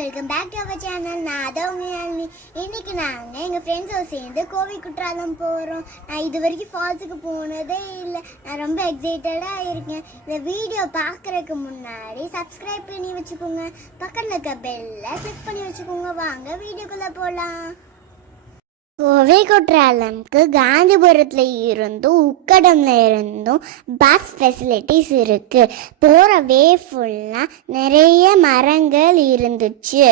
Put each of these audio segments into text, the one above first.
Welcome back to our channel. நான் அதவங்க இன்னைக்கு நாங்கள் எங்கள் ஃப்ரெண்ட்ஸோட சேர்ந்து கோவை குற்றாலம் போகிறோம். நான் இது வரைக்கும் ஃபால்ஸுக்கு போனதே இல்லை. நான் ரொம்ப எக்ஸைட்டடாக இருக்கேன். இந்த வீடியோ பார்க்குறதுக்கு முன்னாடி சப்ஸ்கிரைப் பண்ணி வச்சுக்கோங்க, பக்கத்தில் இருக்க பெல்லை கிளிக் பண்ணி வச்சுக்கோங்க. வாங்க வீடியோக்குள்ளே போகலாம். கோவை குற்றாலம்க்கு காந்திபுரத்தில் இருந்தும் உக்கடம்ல இருந்தும் பஸ் ஃபெசிலிட்டிஸ் இருக்குது. போகிற வே ஃபுல்லாக நிறைய மரங்கள் இருந்துச்சு.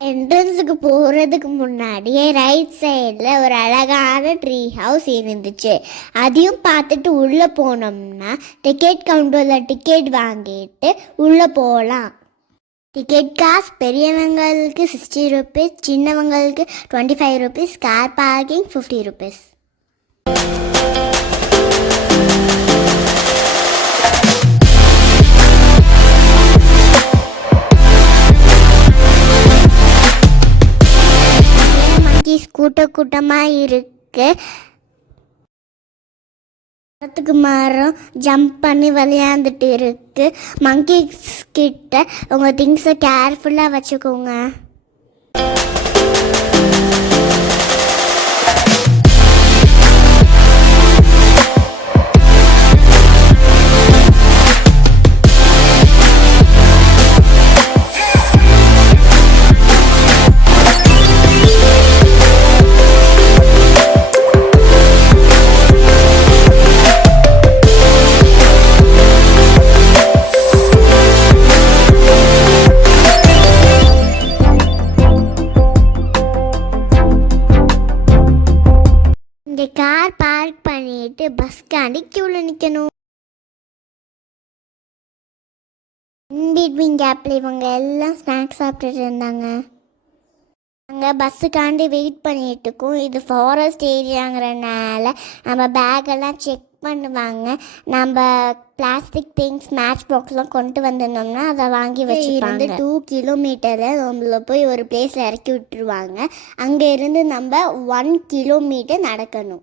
என்ட்ரன்ஸுக்கு போகிறதுக்கு முன்னாடியே ரைட் சைடில் ஒரு அழகான ட்ரீ ஹவுஸ் இருந்துச்சு. அதையும் பார்த்துட்டு உள்ளே போனோம்னா டிக்கெட் கவுண்டரில் டிக்கெட் வாங்கிட்டு உள்ளே போகலாம். டிக்கெட் காசு பெரியவங்களுக்கு 60 rupees, சின்னவங்களுக்கு 25 rupees, car parking 50 rupees. கூட்டமாக இருக்கு. மரத்துக்கு மரம் ஜம்ப் பண்ணி விளையாண்டுட்டு இருக்கு. மங்கீஸ் கிட்ட உங்கள் திங்ஸை கேர்ஃபுல்லாக வச்சுக்கோங்க. இங்கே கார் பார்க் பண்ணிட்டு பஸ்காண்டி க்யூவில் நிற்கணும். இன்பிட்வீன் கேப்பில் இவங்க எல்லாம் ஸ்நாக்ஸ் சாப்பிட்டுட்டு இருந்தாங்க. நாங்கள் பஸ்ஸுக்காண்டி வெயிட் பண்ணிட்டு இருக்கோம். இது ஃபாரஸ்ட் ஏரியாங்கிறனால நம்ம பேக்கெல்லாம் செக் பண்ணுவாங்க. நம்ம பிளாஸ்டிக் திங்ஸ் மேட்ச் பாக்ஸ்லாம் கொண்டு வந்திருந்தோம்னா அதை வாங்கி வச்சுருந்து 2 kilometers நம்மள போய் ஒரு பிளேஸில் இறக்கி விட்டுருவாங்க. அங்கே இருந்து நம்ம 1 kilometer நடக்கணும்.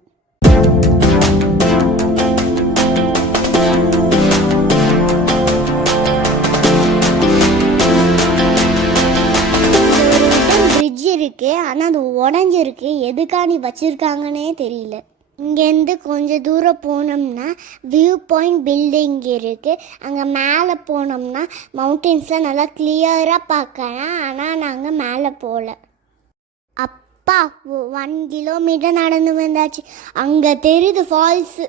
பிரிட்ஜ் இருக்குது, ஆனால் அது உடஞ்சிருக்கு. எதுக்காண்டி வச்சுருக்காங்கன்னே தெரியல. இங்கேருந்து கொஞ்சம் தூரம் போனோம்னா வியூ பாயிண்ட் பில்டிங் இருக்குது. அங்கே மேலே போனோம்னா மவுண்டன்ஸ்லாம் நல்லா கிளியராக பார்க்கலாம். ஆனால் நாங்கள் மேலே போகல. அப்பா 1 kilometer நடந்து வந்தாச்சு. அங்கே தெரியுது ஃபால்ஸு.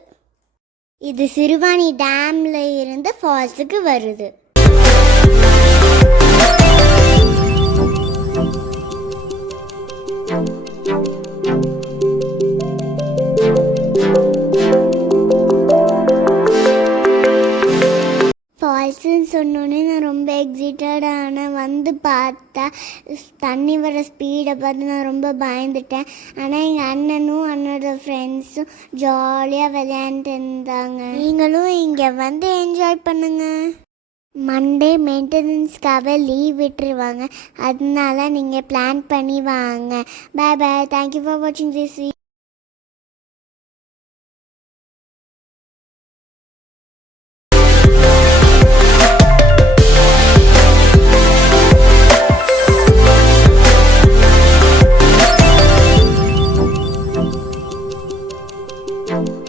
இது சிறுவாணி டேமில் இருந்து ஃபால்ஸுக்கு வருது. ஃபால்ஸுன்னு சொன்னோன்னே நான் ரொம்ப எக்ஸைட்டடான வந்து பார்த்தா தண்ணி வர ஸ்பீடை பார்த்து நான் ரொம்ப பயந்துட்டேன். ஆனால் எங்கள் அண்ணனும் அண்ணனோட ஃப்ரெண்ட்ஸும் ஜாலியாக விளையாண்டுட்டு இருந்தாங்க. நீங்களும் இங்கே வந்து என்ஜாய் பண்ணுங்க. மண்டே மெயின்டெனன்ஸ்க்காக லீவ் விட்டுருவாங்க. அதனால நீங்கள் பிளான் பண்ணி வாங்க. பாய் பாய். தேங்க்யூ ஃபார் வாட்சிங் திஸ். Thank you.